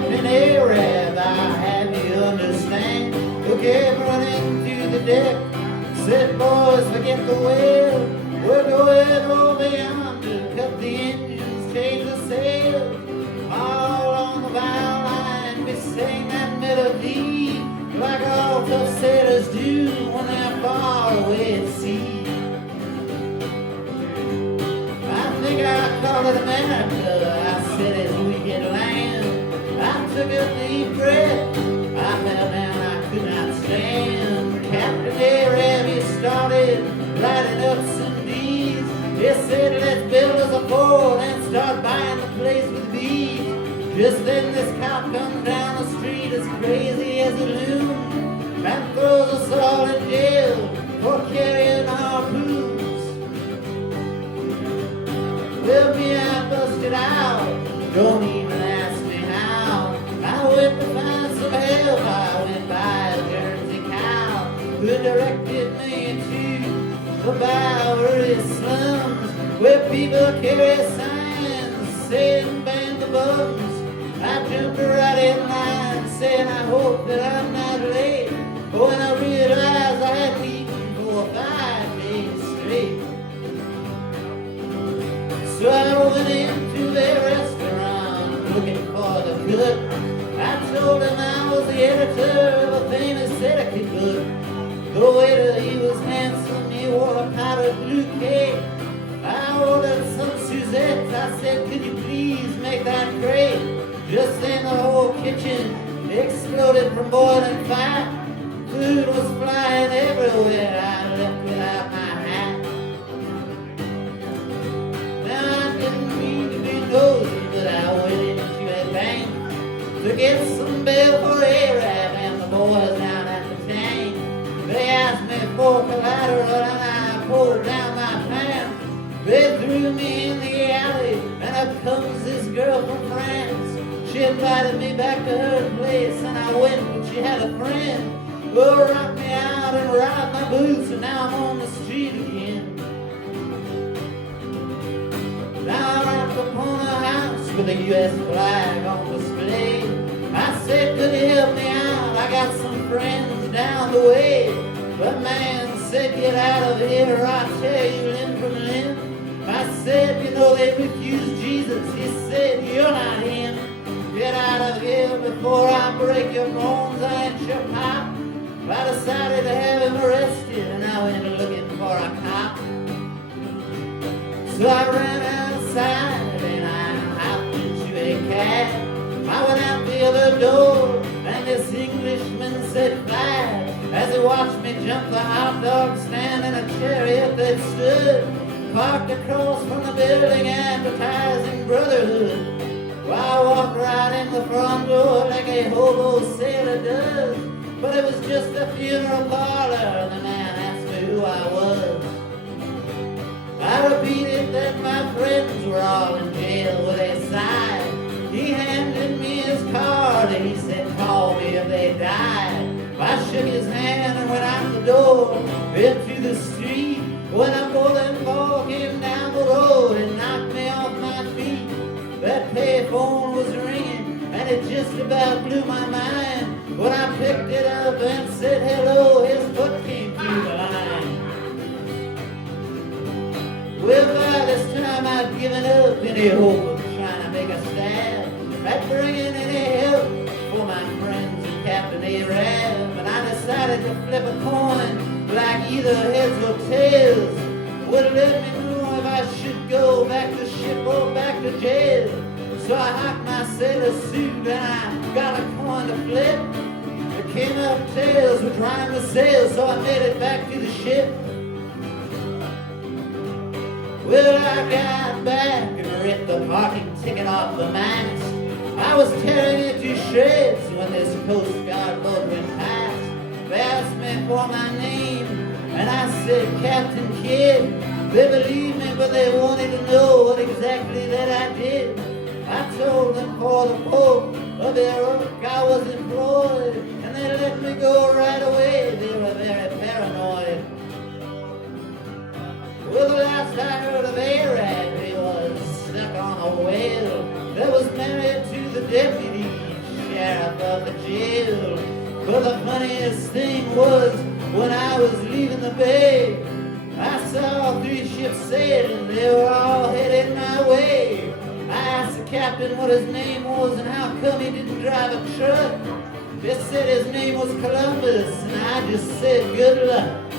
Captain Arab, I have you understand. Who came running to the deck, said, boys, forget the whale. We're going over yonder, cut the engines, change the sails. All on the bow line, we sing that melody like all tough sailors do when they're far away at sea. I think I called it America, I said as we hit land. I took a deep breath, I fell down, I could not stand. Captain Arab, he started lighting up some D's. He said, let's build us a fort and start buying the place with bees. Just then this cop comes down the street as crazy as a loon and throws us all in jail for carrying harpoons. Well, me, I busted out, don't even ask me how. I went to find some help, I went by a Jersey cow who directed me to the Bowery slums where people carry signs saying bang the bums. I jumped right in line saying I hope that I'm not late. But when I realized I hadn't eaten for 5 days straight, so I went into their restaurant looking for the cook. I told him I was the editor of a famous etiquette book. The waiter, he was handsome, he wore a powder blue cape. I ordered some Suzettes, I said, could you please make that great? Just then the whole kitchen exploded from boiling fat. Food was flying everywhere, I left without my hat. Now I didn't mean to be nosy, but I went into a bank to get some bail for Arab and the boys down at the tank. They asked me for collateral and I pulled down my pants. They threw me in the alley and up comes this girl from France. She invited me back to her place and I went, but she had a friend who rocked me out and robbed my boots, and now I'm on the street again. Now I rocked upon a house with a U.S. flag on display. I said, could you help me out? I got some friends down the way. The man said, get out of here, I'll tear you limb from limb. I said, you know they refused Jesus. He said, you're not him. Get out of here before I break your bones and your pop. I decided to have him arrested and I went looking for a cop. So I ran outside and I hopped into a cab. I went out the other door and this Englishman said flag as he watched me jump the hot dog stand in a chariot that stood parked across from the building advertising brotherhood. Well, I walked right in the front door like a hobo sailor does, but it was just a funeral parlor and the man asked me who I was. I repeated that my friends were all in jail with a sigh. He handed me his card and he said, call me if they died. I shook his hand and went out the door into the street when a bullet ball came down the road and knocked me off my feet. That payphone was ringing and it just about blew my mind when I picked it up and said hello. His foot came through the line. Well, by this time I'd given up any hope of trying to make a stab at bringing any help for my friends and Captain Arab, and I decided to flip a coin like either heads or tails would let me know if I should go back to ship or back to jail. So I hocked my sailor suit and I got a coin to flip. It came up tails, which rhymed with sails, so I made it back to the ship. Well, I got back and ripped the parking ticket off the mast. I was tearing it to shreds when this Coast Guard boat went past. They asked me for my name and I said, Captain Kidd. They believed me, but they wanted to know what exactly that I did. I told them for the Pope of Iraq I was employed, and they let me go right away. They were very paranoid. Well, the last I heard of Arab, he was stuck on a whale that was married to the deputy But the funniest thing was when I was leaving the bay, I saw 3 ships sailing, they were all headed my way. I asked the captain what his name was and how come he didn't drive a truck. They said his name was Columbus, and I just said good luck.